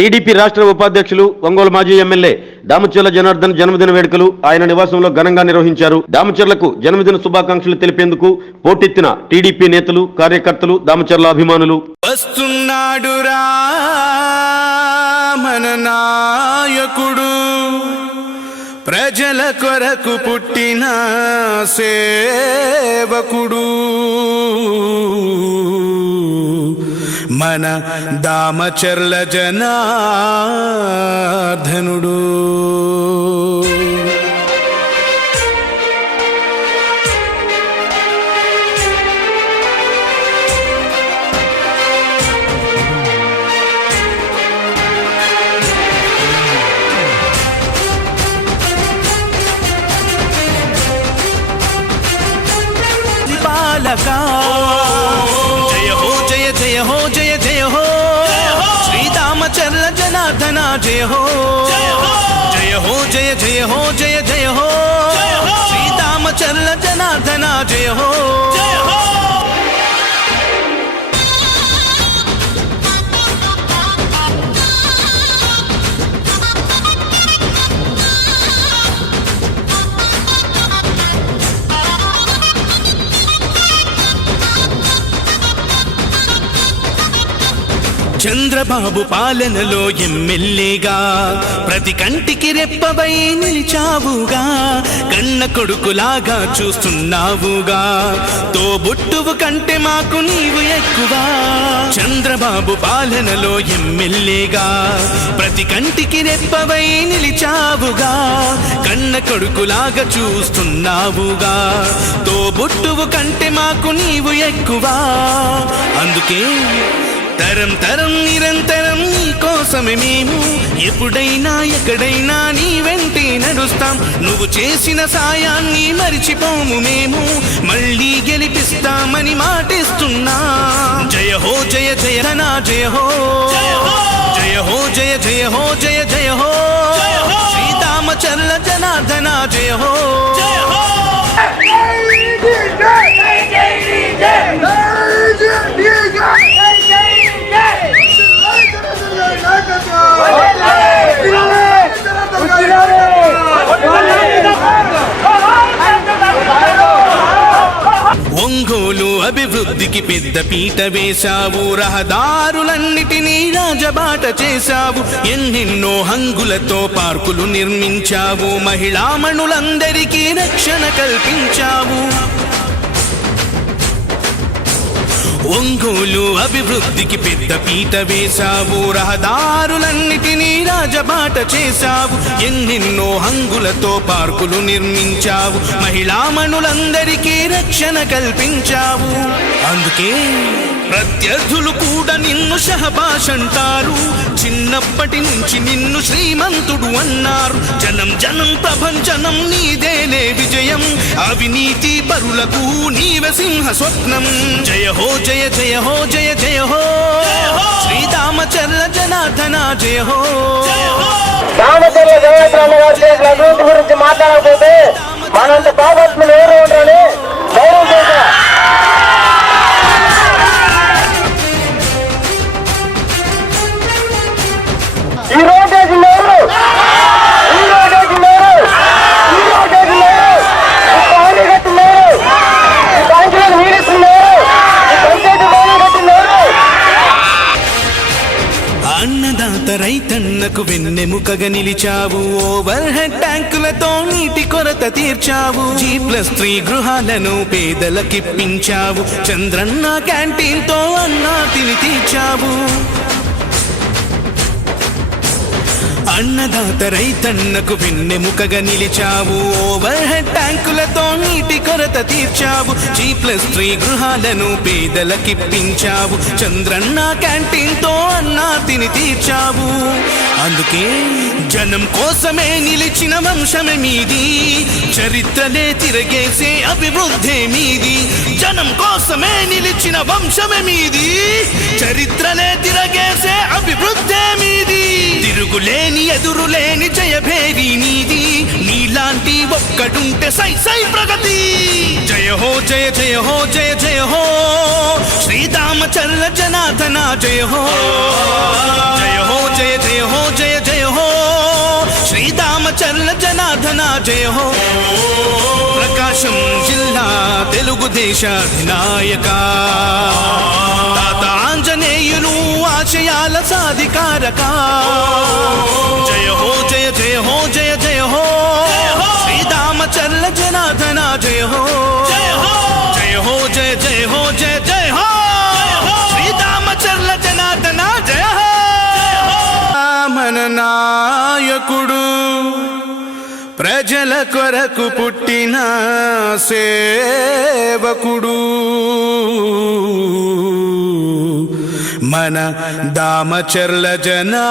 TDP రాష్ట్ర ఉపాధ్యక్షులు ఒంగోలు మాజీ ఎమ్మెల్యే దామచర్ల జనార్దన్ జన్మదిన వేడుకలు ఆయన నివాసంలో ఘనంగా నిర్వహించారు. దామచర్లకు జన్మదిన శుభాకాంక్షలు తెలిపేందుకు పోటెత్తిన టీడీపీ నేతలు, కార్యకర్తలు, దామచర్ల అభిమానులు. వస్తున్నాడురా మన నాయకుడు, ప్రజల కొరకు పుట్టిన సేవకుడు, మన దామచర్ల జనార్దనుడు. జయ హో జయ జయ హో జయ జయ హో శ్రీరామచర్ల జనార్దన జయ హో జయ హో జయ జయ హో జయ జయ హో శ్రీరామచర్ల జనార్దన జయ హో. చంద్రబాబు పాలనలో ఎమ్మెల్యేగా ప్రతి కంటికి రెప్పవై నిలిచావుగా, కన్న కొడుకులాగా చూస్తున్నావుగా, తోబుట్టువు కంటే మాకు నీవు ఎక్కువ. చంద్రబాబు పాలనలో ఎమ్మెల్యేగా ప్రతి కంటికి రెప్పవై నిలిచావుగా, కన్న కొడుకులాగా చూస్తున్నావుగా, తోబుట్టువు కంటే మాకు నీవు ఎక్కువ. అందుకే తరం తరం నిరంతరం నీ కోసమే మేము ఎప్పుడైనా ఎక్కడైనా నీ వెంటే నడుస్తాం. నువ్వు చేసిన సాయాన్ని మరిచిపోము మేము, మళ్ళీ గెలిపిస్తామని మాటిస్తున్నా. జయ హో జయ జయ ధనా జయ హో జయ హో జయ జయ హో జయ జయ హో శ్రీరామచర్ల జనార్దన జయ హో. ఒంగోలు అభివృద్ధికి పెద్ద పీట వేశావు, రహదారులన్నిటినీ రాజబాట చేశావు, ఎన్నెన్నో హంగులతో పార్కులు నిర్మించావు, మహిళామణులందరికీ రక్షణ కల్పించావు. ఒంగోలు అభివృద్ధికి పెద్ద పీట వేశావు, రహదారులన్నిటినీ రాజబాట చేశావు, ఎన్నెన్నో హంగులతో పార్కులు నిర్మించావు, మహిళామణులందరికీ రక్షణ కల్పించావు. అందుకే ప్రత్యర్థులు కూడా నిన్ను షహబాష్ అంటారు, చిన్నప్పటి నుంచి నిన్ను శ్రీమంతుడు అన్నారు. జనం జనం ప్రభంజనం నీదేలే విజయం, అవినీతి పరులకు నీవే సింహ స్వప్నం. జయ హో జయ జయ హో జయ జయ హో శ్రీరామచర్ల జనార్దన జయ హో. దామచర్ల జనార్దన గారి అభివృద్ధి గురించి మాట్లాడకపోతే మనంత పాపత్ములు ఎవరు ఉంటారని గౌరవం చేశారు. ఈ రోడ్ వేసింది ఎవరు? ఈ రోడ్ వేసింది ఎవరు? ఈ రోడ్ వేసింది ఎవరు? పానీ కట్టింది ఎవరు? బ్యాంకులను వీడిస్తుంది ఎవరు? పంచాయతీ భవనం కట్టింది ఎవరు? అన్నదాత రైతన్నకు వెన్నెముకగా నిలిచావు, ఓవర్ హెడ్ ట్యాంకులతో నీటి కొరత తీర్చావు, G+3 గృహాలను పేదలకిప్పించావు, చంద్రన్న క్యాంటీన్ తో అన్నా తిని తీర్చావు. అన్నదాత రైతన్నకు వెన్నెముకగా నిలిచావు, ఓవర్ హెడ్ ట్యాంకులతో నీటి కొరత తీర్చావు, G+3 గృహాలను పేదలకిప్పించావు, చంద్రన్న క్యాంటీన్ తో అన్నా తిని తీర్చావు. అందుకే జనం కోసమే నిలిచిన వంశమే మీది, చరిత్రలే తిరగేసే అభివృద్ధి మీది. జనం కోసమే నిలిచిన వంశమే మీది, చరిత్రలే తిరగేసే అభివృద్ధి మీది. తిరుగులేని ఎదురులేని జయభేరి నీది, నీలాంటి ఒక్కడుంటే సై సై ప్రగతి. జయ హో జయ జయ హో జయ జయ హో శ్రీరామచర్ల జనార్దన జయ హో. జయ హో జయ జయ జనార్దన జయ హో ప్రకాశం జిల్లా తెలుగుదేశ అధినాయక తాత ఆంజనేయులు ఆశయాల సాధికారక జయ హో జయ జయ హో జయ జయ హో శ్రీరామచంద్ర జనార్దన జయ హో జయ హో జయ జయ హో జయ జయ హో శ్రీరామచంద్ర జనార్దన జయ హో మన నాయకుడు ప్రజల కొరకు పుట్టిన సేవకుడు మన దామచర్ల జనార్దనుడు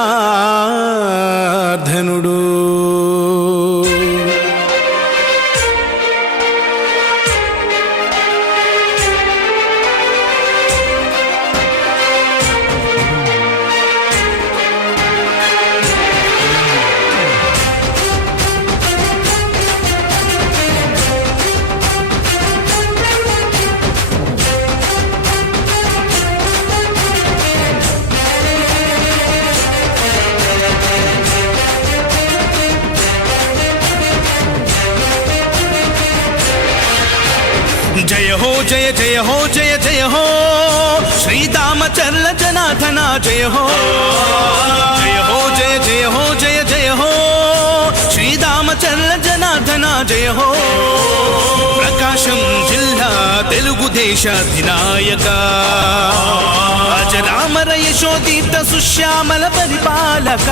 జయ హో జయ జయ హో జయ జయ హో శ్రీరామచంద్ర జనార్దన జయ హో జయ హో జయ జయ హో జయ జయ హో శ్రీరామచంద్ర జనార్దన జయ హో ప్రకాశం జిల్లా తెలుగుదేశ అధినాయక అజరామర యశోదీప్త సుశ్యామల పరిపాలక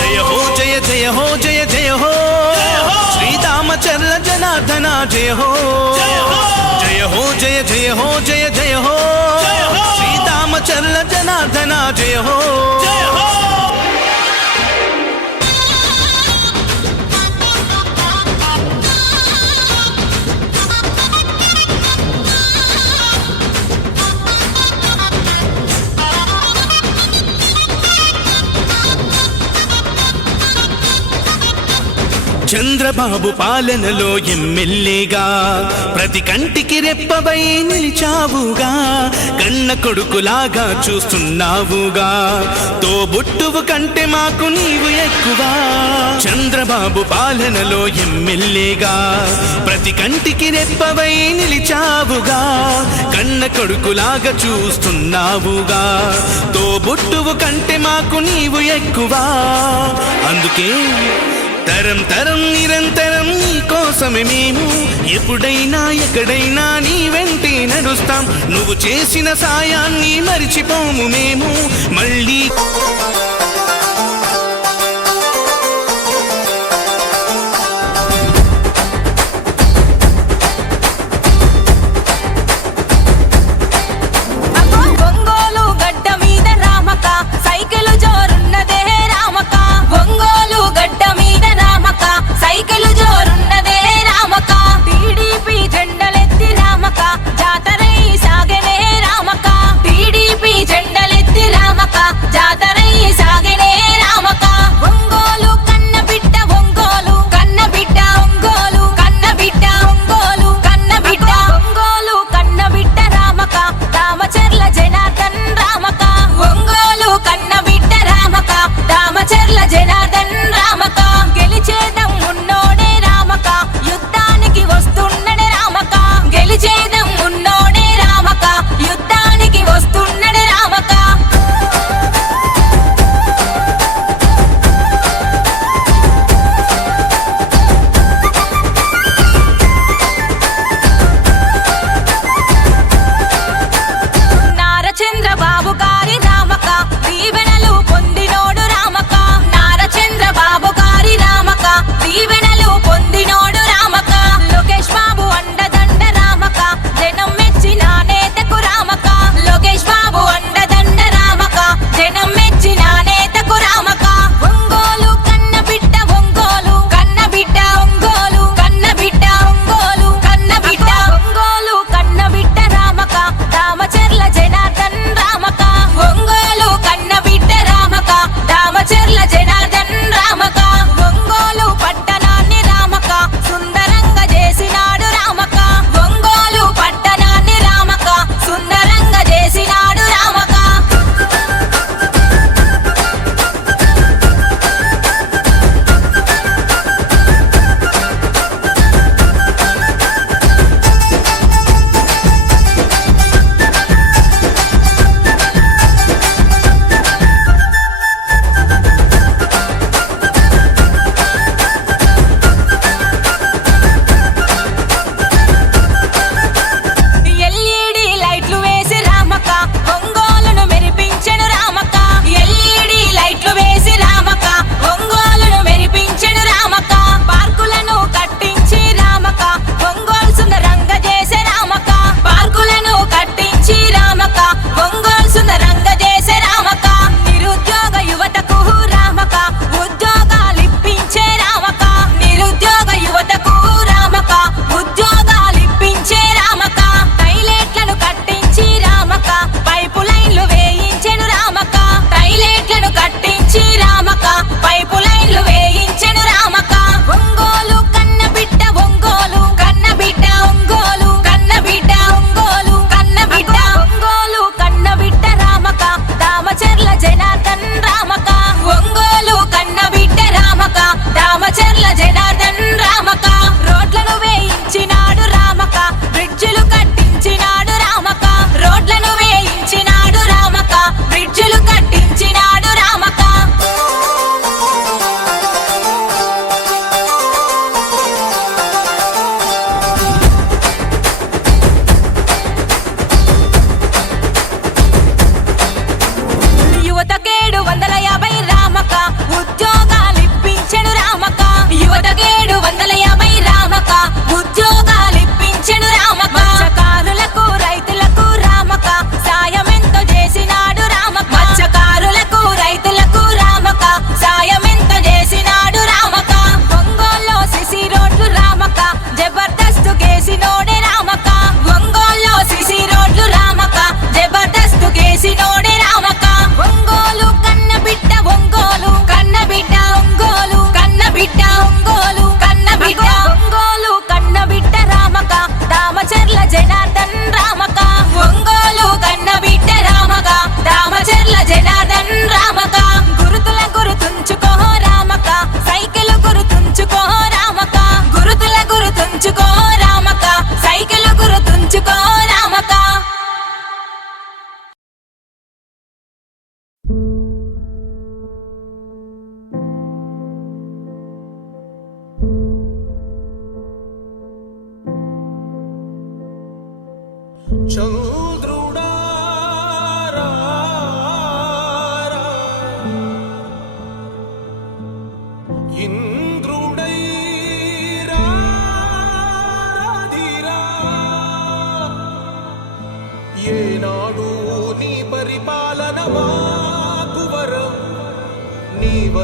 జయ హో జయ జయ హో జయ జయ హో శ్రీరామచంద్ర జనార్దన జయ హో జయ హో జయ జయ హో జయ జయ హో శ్రీరామచంద్ర జనార్దన జయ హో చంద్రబాబు పాలనలో ఎమ్మెల్యేగా ప్రతి కంటికి రెప్పవై నిలిచావుగా కన్న కొడుకులాగా చూస్తున్నావుగా తోబుట్టువు కంటే మాకు నీవు ఎక్కువ చంద్రబాబు పాలనలో ఎమ్మెల్యేగా ప్రతి కంటికి రెప్పవై నిలిచావుగా కన్న కొడుకులాగా చూస్తున్నావుగా తోబుట్టువు కంటే మాకు నీవు ఎక్కువ అందుకే తరం తరం నిరంతరం నీ కోసమే మేము ఎప్పుడైనా ఎక్కడైనా నీ వెంటే నడుస్తాం నువ్వు చేసిన సాయాన్ని మరిచిపోము మేము మళ్ళీ సైకిలు జోరున్నదే రామక టీడీపీ జెండలెత్తి రామక జాతరై సాగనే రామక టీడీపీ జెండలెత్తి రామక జాతరై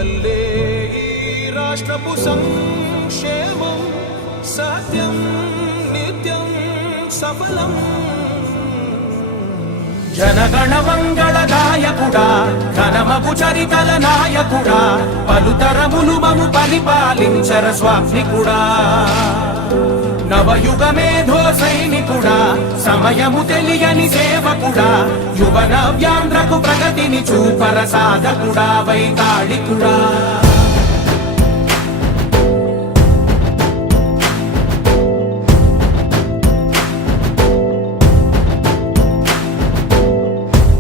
వల్లే ఈ రాష్ట్రపు సంక్షేమం సత్యం నిత్యం సఫలం. జనగణ మంగళ గాయకుడా ఘనమగు చరితల నాయకుడా పలుతరములు మము పరిపాలించర స్వామికుడా. నవయుగ మేధో సైనికుడా సమయము తెలియని సేవకుడా యువ నవ్యాంధ్రకు ప్రగతిని చూపర సాధకుడా వైతాళికుడా.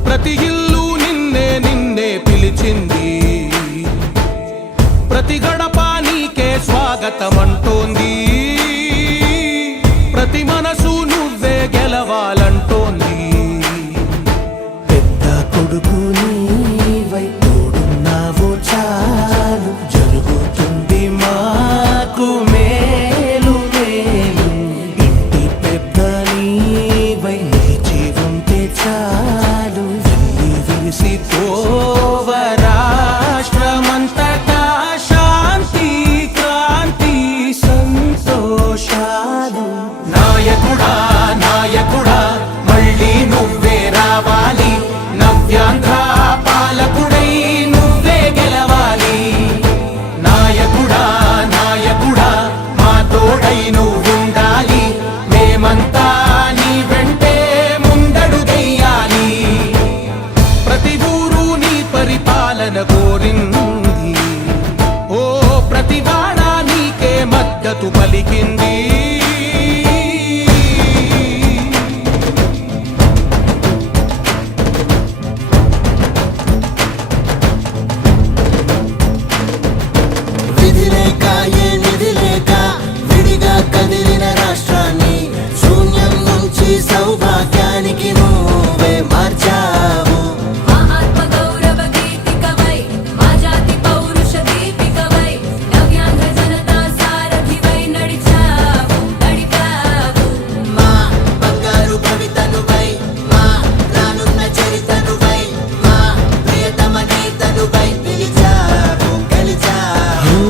ప్రతి ఇల్లు నిన్నే నిన్నే పిలిచింది, ప్రతి గడప నీకే స్వాగతమంటోంది, ప్రతి మనసు నువ్వే గెలవాలంటోంది. పెద్ద కొడుకు నీవై తోడున్నావో చాలు జరుగుతుంది మాకు మేలు మేలు. ఇంటి పెద్ద నీవై నిలిచి ఉంటే చాలు వెళ్ళి విరిసి పోవ రాష్ట్రమంతటా శాంతి క్రాంతి సంతోషాలు. నాయకుడా నాయకుడా మళ్ళీ నువ్వే రావాలి, నవ్యాంధ్ర పాలకుడై నువ్వే గెలవాలి. నాయకుడా నాయకుడా మా తోడై నువ్వుండాలి, మేమంతా నీ వెంటే ముందడుగెయ్యాలి. ప్రతి ఊరు నీ పరిపాలన కోరింది, ఓ ప్రతివాడ నీకే మద్దతు పలికింది. విధి లేక ఏ నిధి లేక విడిగా కదిలిన రాష్ట్రాన్ని శూన్యం నుంచి సౌభాగ్యానికి నువ్వే మార్చావు. మా ఆత్మ గౌరవ గీతికవై మా జాతి పౌరుష దీపికవై నవ్యాంధ్ర జనతా సారథివై నడిచావు నడిపావు. మా బంగారు భవితనువై మా రానున్న చరితనువై మా ప్రియతమ నేతనువై పిలిచావు గెలిచావు.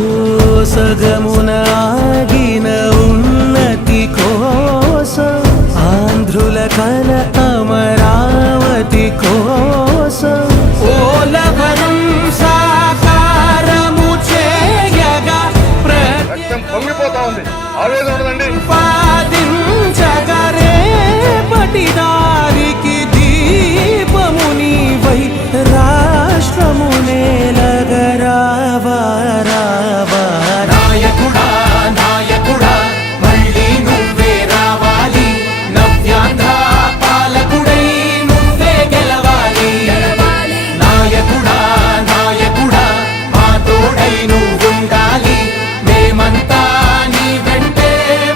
సగమున ఆగిన ఉన్నతి కోసం ఆంధ్రుల కల అమరావతి కోసం ఓలవరం సాకారము చేయగా పొంగిపోతా ఉంది, ఆవేదన ఉండదండి. ప్రతిపాదించగరే పటిదారికి దీపము నీవై రాష్ట్రము నేలగరావా రావా. నాయకుడా నాయకుడా మళ్ళీ నువ్వే రావాలి, నవ్యాంధ్ర పాలకుడై నువ్వే గెలవాలి. నాయకుడా నాయకుడా మా తోడై నువ్వుండాలి, మేమంతా నీ వెంటే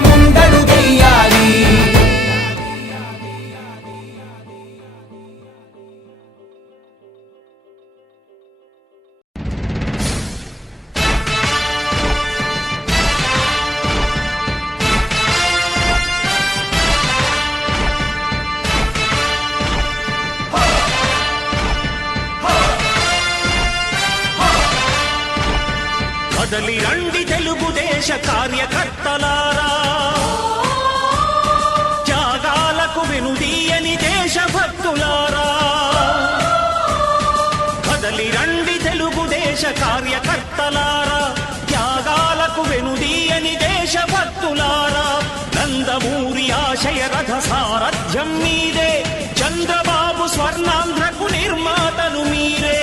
ముందడుగెయ్యాలి. కదలి రండి తెలుగుదేశ కార్యకర్తలారా, త్యాగాలకు వెనుదీయని దేశభక్తులారా. కదలి రండి తెలుగుదేశ కార్యకర్తలారా, త్యాగాలకు వెనుదీయని దేశభక్తులారా. నందమూరి ఆశయ రథ సారథ్యం మీదే, చంద్రబాబు స్వర్ణాంధ్రకు నిర్మాతను మీరే.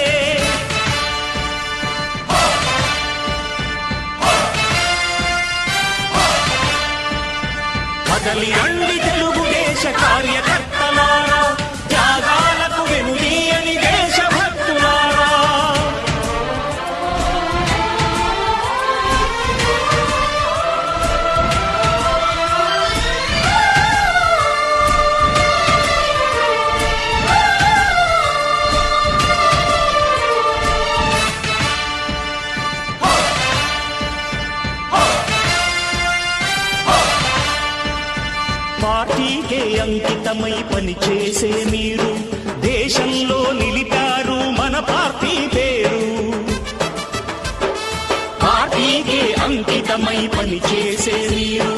కదలి రండి తెలుగుదేశ కార్యకర్తలారా, త్యాగాలకు వెనుదీయని దేశభక్తులారా. పార్టీకే అంకితమై పనిచేసే మీరు దేశంలో నిలిపారు మన పార్టీ పేరు. అంకితమై పనిచేసే మీరు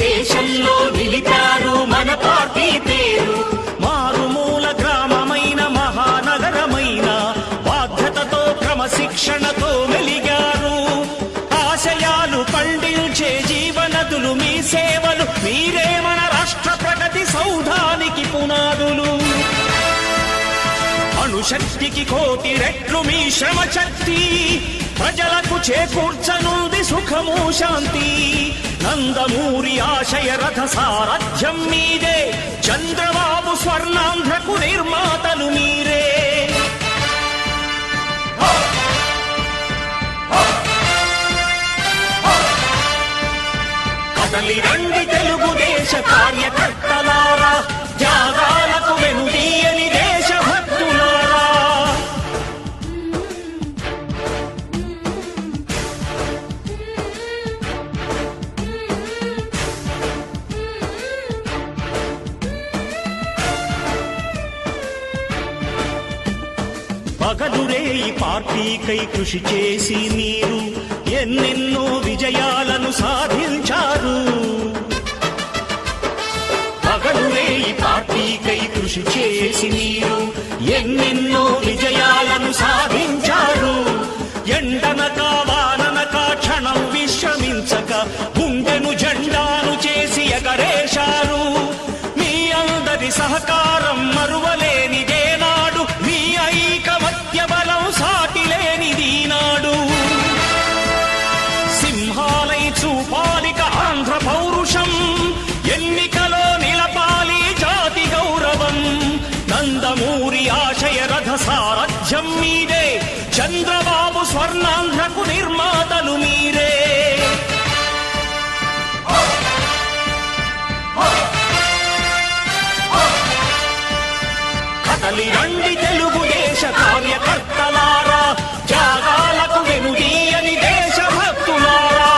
దేశంలో నిలిపారు మన పార్టీ పేరు. మారుమూల గ్రామమైన మహానగరమైన బాధ్యతతో క్రమశిక్షణతో మెలిగారు. ఆశయాలు పండించే జీవనదులు మీ సేవలు, మీరే మన రాష్ట్ర ప్రగతి సౌధానికి పునాదులు. అణుశక్తికి కోటి రెట్లు మీ శ్రమ శక్తి, ప్రజలకు చేకూర్చనుంది సుఖము శాంతి. నందమూరి ఆశయ రథ సారథ్యం మీదే, చంద్రబాబు స్వర్ణాంధ్రకు నిర్మాతలు మీరే. కదలి రండి తెలుగుదేశ కార్యకర్తలారా, త్యాగాలకు వెనుదీయని దేశభక్తులారా. పగలురే ఈ పార్టీకై కృషి చేసి మీరు ఎన్నెన్నో విజయాలను సాధించారు. పగలురే ఈ పార్టీకై కృషి చేసి మీరు ఎన్నెన్నో విజయాలను సాధించారు. ఎండనక వాననక క్షణం విశ్రమించక గుండెను జెండాను చేసి ఎగరేశారు. మీ అందరి సహకారం మరువలేనిదే నాడు, మీ ఐకమత్య బలం సాటిలేనిది నాడు. సింహాలై చూపాలిక ఆంధ్ర పౌరుషం, ఎన్నికలో నిలపాలి జాతి గౌరవం. నందమూరి ఆశయ రథ సారథ్యం మీదే, చంద్రబాబు స్వర్ణాంధ్రకు నిర్మాతలు మీరే. కదలి రండి తెలుగుదేశ కార్యకర్తలారా, త్యాగాలకు వెనుదీయని దేశభక్తులారా.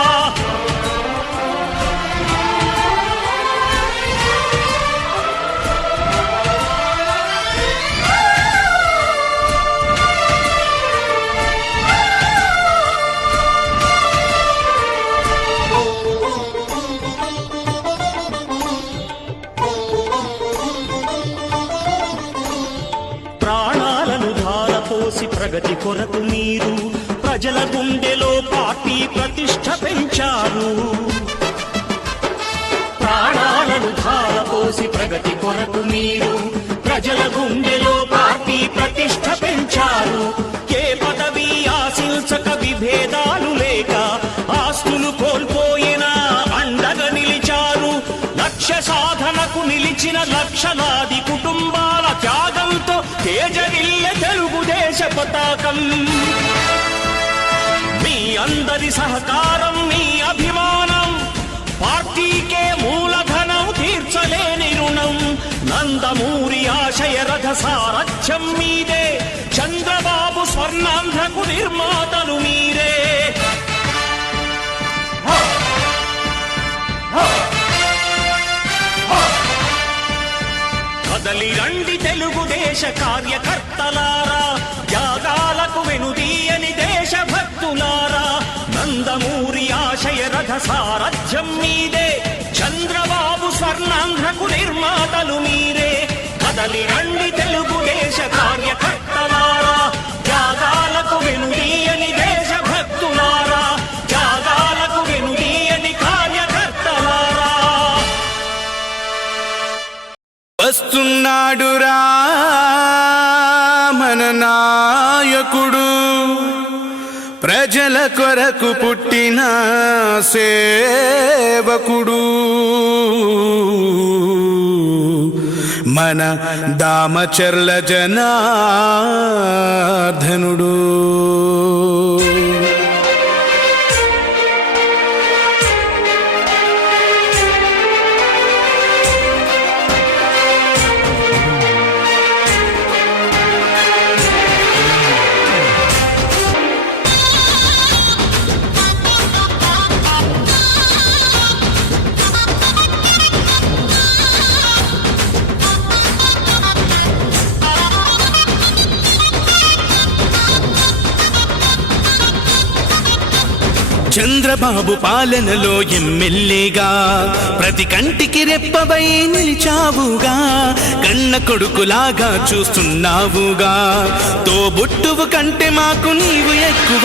ప్రాణాలను ధారపోసి ప్రగతి కొరకు మీరు ప్రజల గుండెలో పార్టీ ప్రతిష్ఠ పెంచారు. ప్రాణాలను ధారపోసి ప్రగతి కొరకు మీరు ప్రజల గుండెలో పార్టీ ప్రతిష్ఠ పెంచారు. ఏ పదవి ఆశించక విభేదాలు లేక ఆస్తులు కోల్పోయినా అండగా నిలిచారు. లక్ష్య సాధనకు నిలిచిన లక్షలాది కుటుంబాల త్యాగంతో తేజరిల్లె తెలుగుదేశ పతాకం. మీ అందరి సహకారం, మీ అభిమానం పార్టీకే మూలధనం, తీర్చలేని రుణం. నందమూరి ఆశయ రథ సారథ్యం మీదే, చంద్రబాబు స్వర్ణాంధ్రకు నిర్మాతలు మీరే. కదలి రండి తెలుగుదేశ కార్యకర్తలారా, త్యాగాలకు వెనుదీయని దేశభక్తులారా. నందమూరి ఆశయ రథ సారథ్యం మీదే, చంద్రబాబు స్వర్ణాంధ్రకు నిర్మాతలు మీరే. కదలి రండి తెలుగుదేశ కార్యకర్తలారా, త్యాగాలకు వెనుదీయని దేశభక్తులారా. త్యాగాలకు వెనుదీయని కార్యకర్తలారా. వస్తున్నాడురా మన నాయకుడు, ప్రజల కొరకు పుట్టిన సేవకుడు. మన దామచర్ల జనార్దనుడు. చంద్రబాబు పాలనలో ఎమ్మెల్యేగా ప్రతి కంటికి రెప్పవై నిలిచావుగా, కన్న కొడుకులాగా చూస్తున్నావుగా, తోబుట్టువు కంటే మాకు నీవు ఎక్కువ.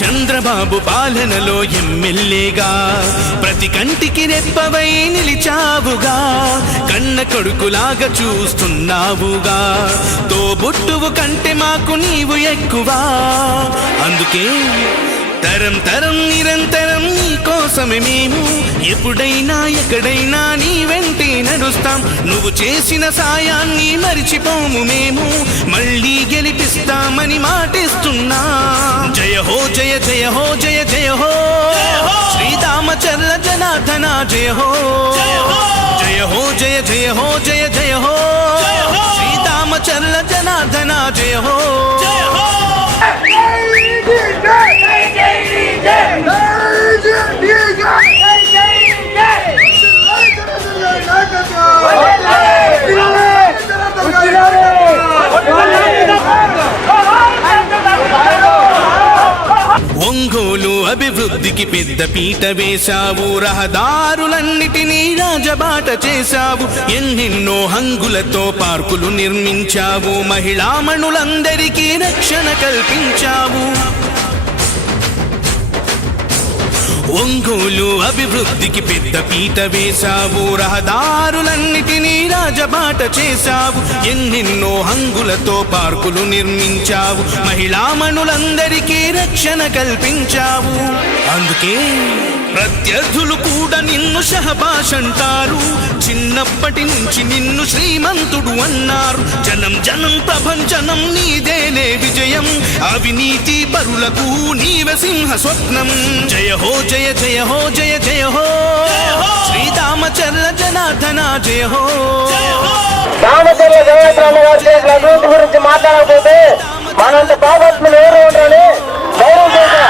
చంద్రబాబు పాలనలో ఎమ్మెల్యేగా ప్రతి కంటికి రెప్పవై నిలిచావుగా, కన్న కొడుకులాగా చూస్తున్నావుగా, తోబుట్టువు కంటే మాకు నీవు ఎక్కువ. అందుకే తరం తరం నిరంతరం నీ కోసమే మేము ఎప్పుడైనా ఎక్కడైనా నీ వెంటే నడుస్తాం. నువ్వు చేసిన సాయాన్ని మరిచిపోము మేము, మళ్ళీ గెలిపిస్తామని మాటిస్తున్నాం. జయ హో జయ జయ హో జయ జయ హో శ్రీరామచంద్ర జనార్దన జయ హో. జయ హో జయ జయ హో జయ జయ హో శ్రీరామచంద్ర జనార్దన జయ హో. ఒంగోలు అభివృద్ధికి పెద్ద పీట వేశావు, రహదారులన్నిటినీ రాజబాట చేశావు, ఎన్నెన్నో హంగులతో పార్కులు నిర్మించావు, మహిళామణులందరికీ రక్షణ కల్పించావు. ఒంగోలు అభివృద్ధికి పెద్ద పీట వేశావు, రహదారులన్నిటినీ రాజబాట చేశావు, ఎన్నెన్నో హంగులతో పార్కులు నిర్మించావు, మహిళామణులందరికీ రక్షణ కల్పించావు. అందుకే ప్రత్యర్థులు కూడా నిన్ను షహబాష్ అంటారు, చిన్నప్పటి నుంచి నిన్ను శ్రీమంతుడు అన్నారు. జనం జనం ప్రభంజనం నీదేలే విజయం, అవినీతి పరులకు నీవే సింహ స్వప్నం. జయ హో జయ జయ హో జయ జయ హో శ్రీరామచంద్ర జనార్దన జయ హో. రామచంద్ర జనార్దన గారి చేసిన అభివృద్ధి గురించి మాట్లాడకపోతే మనంత పాపత్ములు ఎవరు ఉంటారని గౌరవం చేశా.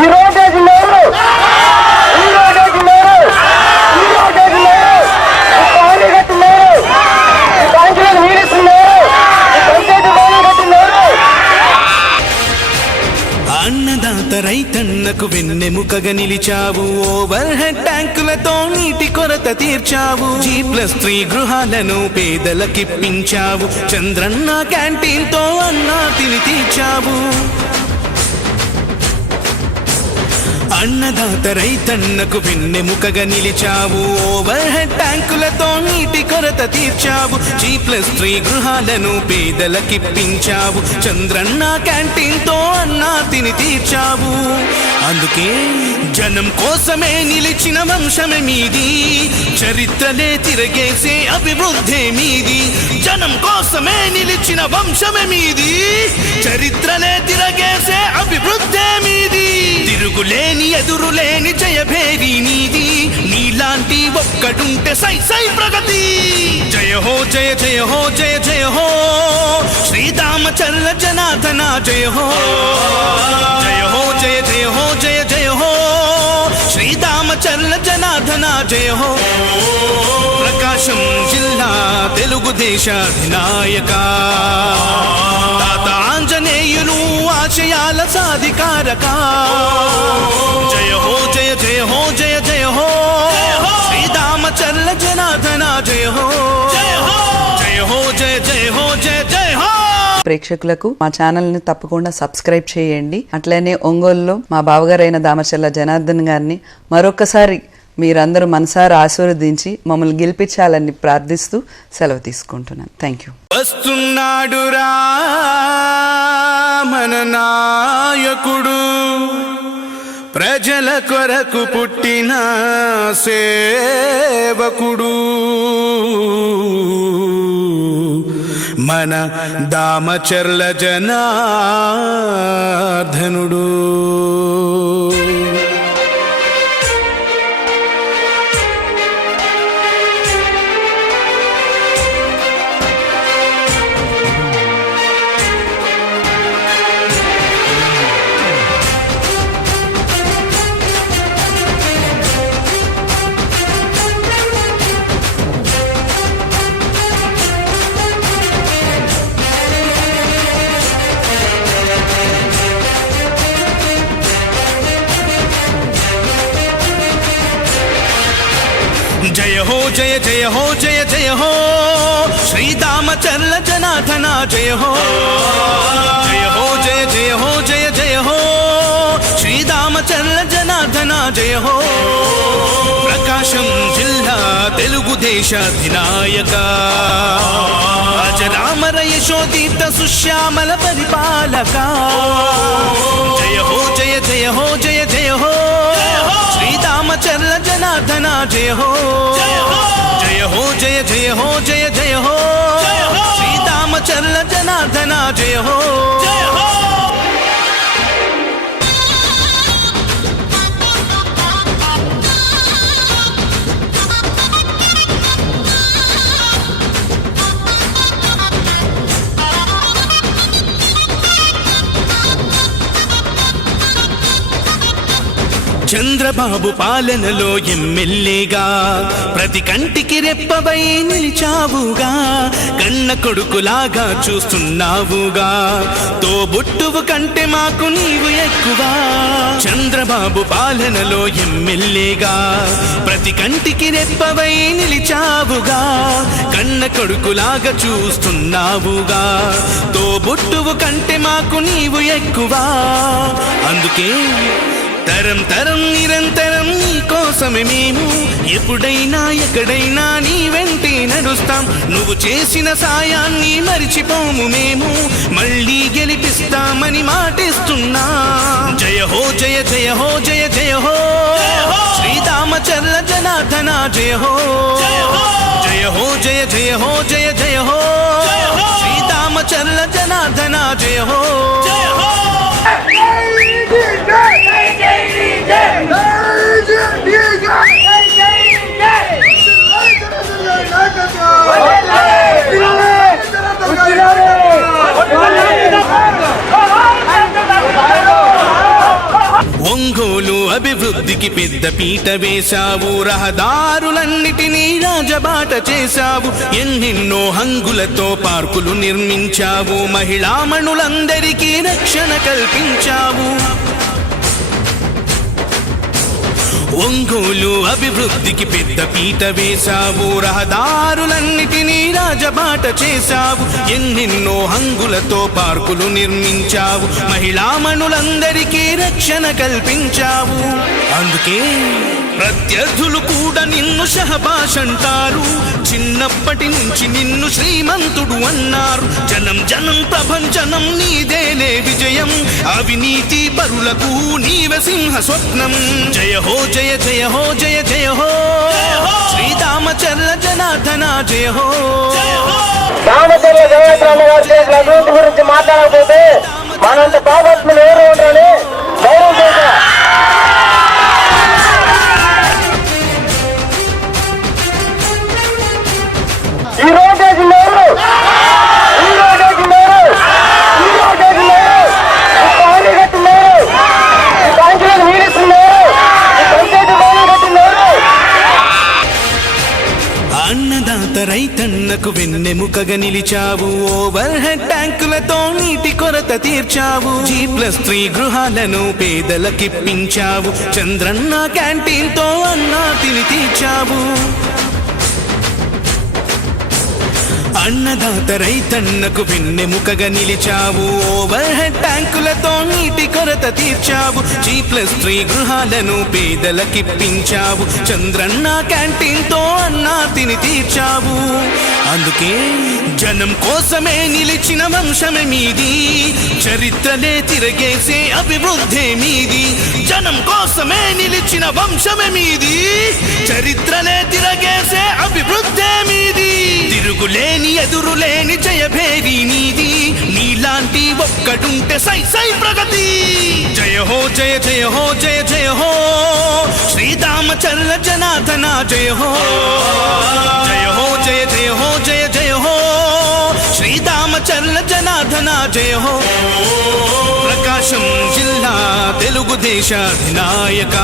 ఈ రోడ్డు లేరు, ఈ రోడ్డు లేరు, ఈ రోడ్డు లేరు, ఈ పానీ గట్టి లేరు, ఈ బ్యాంకులకు నీడిస్తున్నారు, ఈ పంచాయతీ బాణీ గట్టి లేరు. అన్నదాత రైతన్నకు వెన్నెముకగా నిలిచావు, ఓవర్ హెడ్ ట్యాంకులతో నీటి కొరత తీర్చావు, G+3 గృహాలను పేదలకిప్పించావు, చంద్రన్న క్యాంటీన్ తో అన్నా తిని తీర్చావు. అన్నదాత రైతన్నకు వెన్నెముకగా నిలిచావు, ఓవర్ హెడ్ ట్యాంకులతో నీటి కొరత తీర్చావు, G+3 గృహాలను పేదలకిప్పించావు, చంద్రన్న క్యాంటీన్ తో అన్నా తిని తీర్చావు. అందుకే జనం కోసమే నిలిచిన వంశమే మీది, చరిత్రలే తిరగేసే అభివృద్ధి మీది. జనం కోసమే నిలిచిన వంశమే మీది, చరిత్రలే తిరగేసే అభివృద్ధి మీది. తిరుగులేని ఎదురులేని జయభేరి నీది, నీలాంటి ఒక్కడుంటే సై సై ప్రగతి. జయ హో జయ జయ హో జయ జయ హో శ్రీరామచంద్ర జనార్దన జయ హో. జయ హో జయ జయ హో జయ జయ హో శ్రీరామచంద్ర జనార్దన జయ హో. ప్రకాశం జిల్లా తెలుగుదేశ అధినాయక తాత ఆంజనేయులు ఆశయాల సాధికారక. జయ హో జయ జయ హో జయ జయ హో శ్రీరామచంద్ర జనార్దన జయ హో. జయ హో జయ జయ హో జయ జయ హో. ప్రేక్షకులకు మా ఛానల్ ని తప్పకుండా సబ్స్క్రైబ్ చేయండి. అట్లనే ఒంగోలులో మా బావగారైన దామచర్ల జనార్దన్ గారిని మరొకసారి మీరందరూ మనసారా ఆశీర్వదించి మమ్మల్ని గెలిపించాలని ప్రార్థిస్తూ సెలవు తీసుకుంటున్నాను. Thank you. వస్తున్నాడురా మన నాయకుడు, ప్రజల కొరకు పుట్టిన సేవకుడు, మన దామచర్ల జనార్దనుడు. हो जय जय हो जय जय हो श्रीरामचंद्र जनार्दन जय हो जय हो जय जय हो जय जय हो శ్రీరామచంద్ర జనార్దన జయ హో ప్రకాశం జిల్లా తెలుగుదేశ అధినాయక అజరామర యశోదీప్త సుశ్యామల పరిపాలక జయ హో జయ జయ హో జయ జయ హో శ్రీరామచంద్ర జనార్దన జయ హో జయ హో జయ జయ హో జయ జయ హో శ్రీరామచంద్ర జనార్దన జయ హో చంద్రబాబు పాలనలో ఎమ్మెల్యేగా ప్రతి కంటికి రెప్పవై నిలిచావుగా కన్న కొడుకులాగా చూస్తున్నావుగా తోబుట్టువు కంటే మాకు నీవు ఎక్కువ చంద్రబాబు పాలనలో ఎమ్మెల్యేగా ప్రతి కంటికి రెప్పవై నిలిచావుగా కన్న కొడుకులాగా చూస్తున్నావుగా తోబుట్టువు కంటే మాకు నీవు ఎక్కువ అందుకే తరం తరం నిరంతరం నీ కోసమే మేము ఎప్పుడైనా ఎక్కడైనా నీ వెంటే నడుస్తాం నువ్వు చేసిన సాయాన్ని మరిచిపోము మేము మళ్ళీ గెలిపిస్తామని మాటిస్తున్నా జయ హో జయ జయ హో జయ జయ హో శ్రీరామచంద్ర జనార్దన జయ హో జయ హో జయ జయ హో జయ జయ హో శ్రీరామచంద్ర జనార్దన జయ హో ఒంగోలు అభివృద్ధికి పెద్ద పీట వేశావు రహదారులన్నిటినీ రాజబాట చేశావు ఎన్నెన్నో హంగులతో పార్కులు నిర్మించావు మహిళామణులందరికీ రక్షణ కల్పించావు ఒంగోలు అభివృద్ధికి పెద్ద పీట వేశావు రహదారులన్నిటినీ రాజబాట చేశావు ఎన్నెన్నో హంగులతో పార్కులు నిర్మించావు మహిళామణులందరికీ రక్షణ కల్పించావు అందుకే ప్రత్యర్థులు కూడా నిన్ను షహబాష్ అంటారు చిన్నప్పటి నుంచి నిన్ను శ్రీమంతుడు అన్నారు జనం జనం ప్రభంజనం నీదేలే విజయం అవినీతి పరులకు నీవే సింహ స్వప్నం జయ హో జయ జయ హో జయ జయ హో శ్రీరామచంద్ర జనార్దన జయ హో రామచంద్ర జనార్దన గారి చేసిన అభివృద్ధి గురించి మాట్లాడకపోతే మనంత పాపత్ములు ఎవరు ఉంటారని గౌరవం చేశా ఈ రోడ్డు లేరు ఈ రోడ్డు లేరు ఈ రోడ్డు లేరు పానీ గట్టి లేరు ఈ బ్యాంకులకు నీడిస్తున్నారు ఈ పంచాయతీ పానీ గట్టి లేరు అన్నదాత రైతన్నకు వెన్నెముకగా నిలిచావు ఓవర్ హెడ్ ట్యాంకులతో నీటి కొరత తీర్చావు G+3 గృహాలను పేదలకిప్పించావు చంద్రన్న క్యాంటీన్ తో అన్నా తిని తీర్చావు అన్నదాత రైతన్నకు వెన్నెముకగా నిలిచావు ఓవర్ హెడ్ ట్యాంకులతో నీటి కొరత తీర్చావు G+3 గృహాలను పేదలకిప్పించావు చంద్రన్న క్యాంటీన్ తో అన్నా తిని తీర్చావు అందుకే జనం కోసమే నిలిచిన వంశమే మీది చరిత్రలే తిరగేసే అభివృద్ధి మీది జనం కోసమే నిలిచిన వంశమే మీది చరిత్రలే తిరగేసే అభివృద్ధి మీది తిరుగులేని ఎదురులేని జయభేరి నీది నీలాంటి ఒక్కడుంటే సై సై ప్రగతి జయ హో జయ జయ హో జయ జయ హో శ్రీరామచంద్ర జనార్దన జయ హో జయ హో జయ జయ హో జయ జయ హో శ్రీరామచంద్ర జనార్దన జయ హో ప్రకాశం జిల్లా తెలుగుదేశ అధినాయక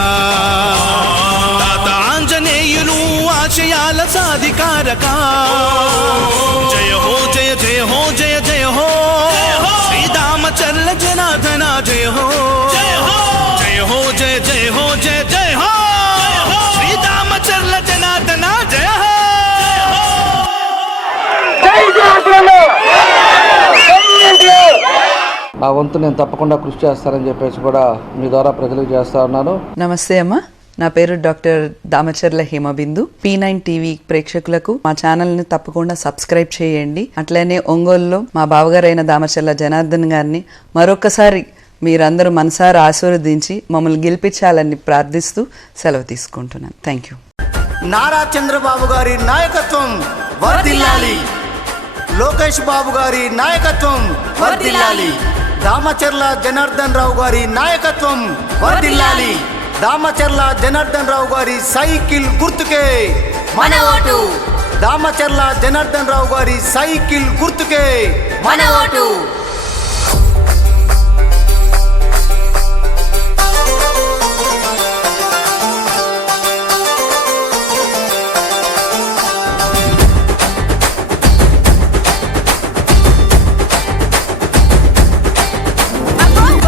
తాత ఆంజనేయులు ఆశయాల సాధికారక జయ హో జయ జయ హో జయ జయ హో శ్రీరామచంద్ర జనార్దన జయ హో జయ హో జయ జయ హో జయ జయ హో శ్రీరామచంద్ర జనార్దన జయ హో నా వంతు నేను తప్పకుండా కృషి చేస్తానని చెప్పేసి కూడా మీ ద్వారా ప్రజలకు చేస్తా ఉన్నాను. నమస్తే అమ్మా, నా పేరు doctor Damacharla Hemabindu. P9 TV ప్రేక్షకులకు మా ఛానల్ని తప్పకుండా సబ్స్క్రైబ్ చేయండి. అట్లనే ఒంగోలులో మా బావగారైన దామచర్ల జనార్దన్ గారిని మరొకసారి మీరందరూ మనసారా ఆశీర్వదించి మమ్మల్ని గెలిపించాలని ప్రార్థిస్తూ సెలవు తీసుకుంటున్నాను. Thank you. నారా చంద్రబాబు గారి నాయకత్వం వర్ధిల్లాలి, లోకేష్ బాబు గారి నాయకత్వం వర్ధిల్లాలి, దామచర్ల జనార్దన్ రావు గారి నాయకత్వం వర్ధిల్లాలి, దామచర్ల జనార్దన్ రావు గారి సైకిల్ గుర్తుకే మన ఓటు, దామచర్ల జనార్దన్ రావు గారి సైకిల్ గుర్తుకే మన ఓటు.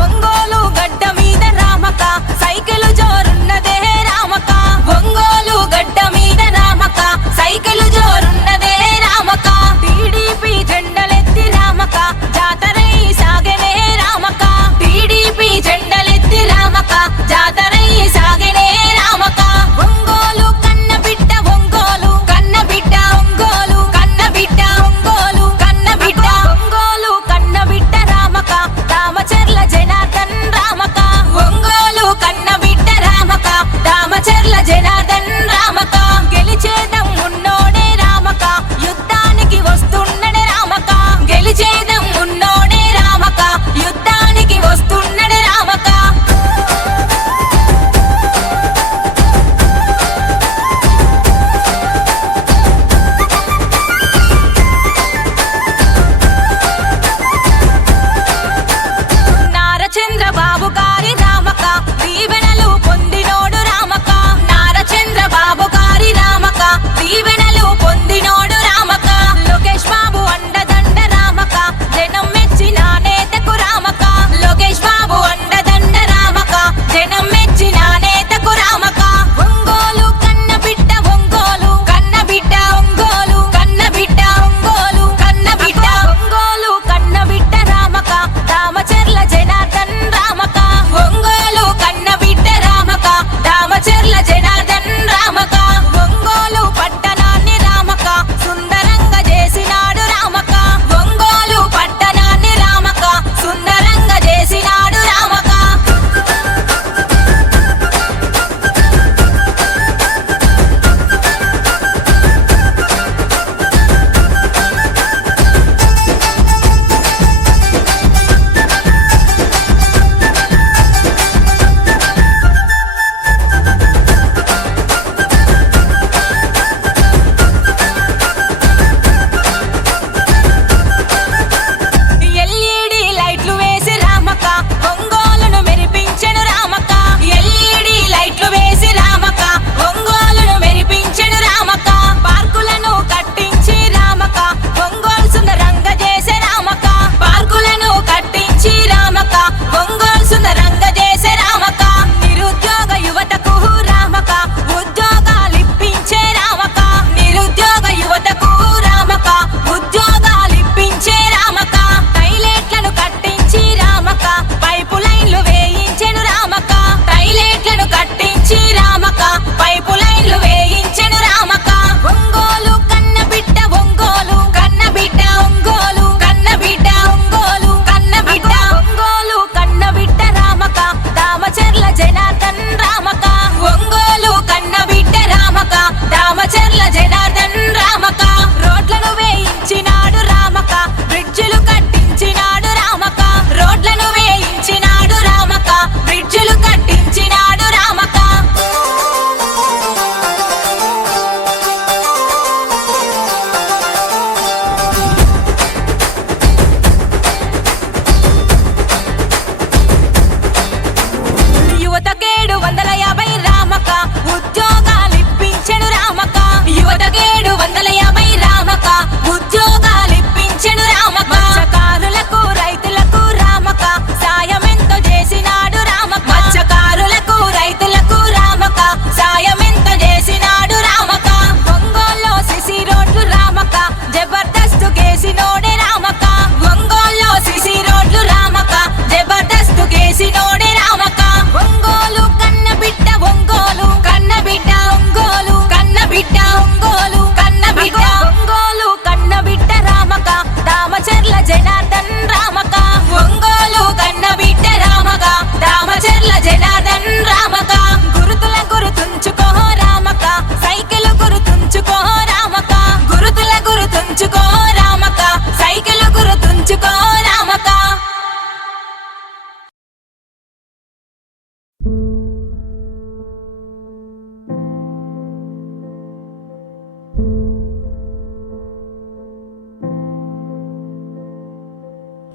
ఒంగోలు గడ్డ మీద రామక సైకిల్ జోరున్నదే రామక, ఒంగోలు గడ్డ మీద రామక సైకిల్ జోరున్నదే రామక, టీడీపీ జెండలెత్తి రామక జాతర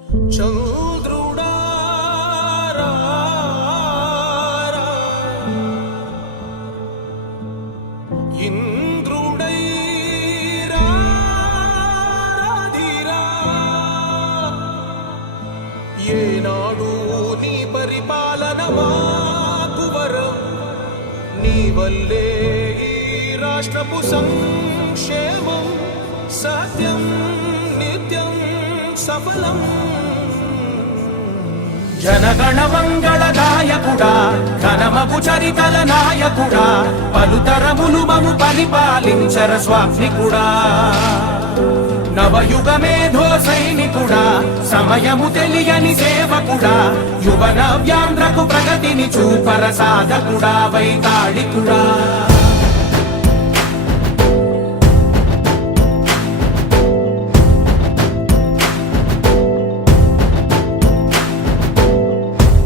చంద్రుడా ఇంద్రుడై రాధిరా ఏనాడు నీ పరిపాలన మాకు వరం నీ వల్లే ఈ రాష్ట్రపు సంక్షేమం సత్యం నిత్యం సఫలం జనగణ మంగళ గాయకుడా ఘనమగు చరితల నాయకుడా పలుతరములు మము పరిపాలించర స్వామికుడా నవయుగ మేధో సైనికుడా సమయము తెలియని సేవకుడా యువ నవ్యాంధ్రకు ప్రగతిని చూపర సాధకుడా వైతాళికుడా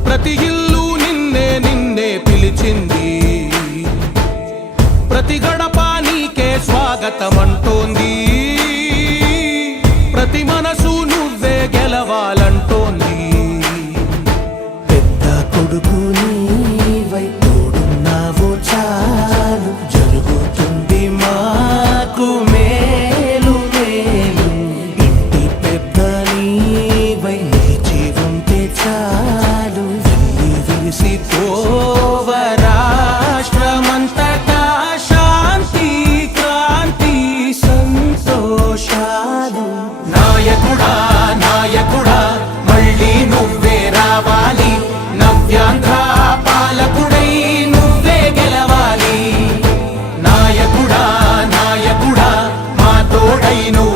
ప్రతి ఇల్లు నిన్నే నిన్నే పిలిచింది ప్రతి గడప నీకే స్వాగతమంటోంది ప్రతి మనసు నువ్వే గెలవాలంటోంది పెద్ద కొడుకు నీవై తోడున్నావు చాలు జరుగుతుంది మాకు మేలు మేలు ఇంటి పెద్ద నీవై నిలిచి ఉంటే చాలు వెళ్ళి విరిసి పోవ రాష్ట్రమంతటా శాంతి క్రాంతి సంతోషాలు నాయకుడా నాయకుడా మళ్ళీ నువ్వే రావాలి నవ్యాంధ్ర పాలకుడై నువ్వే గెలవాలి నాయకుడా నాయకుడా మా తోడై నువ్వు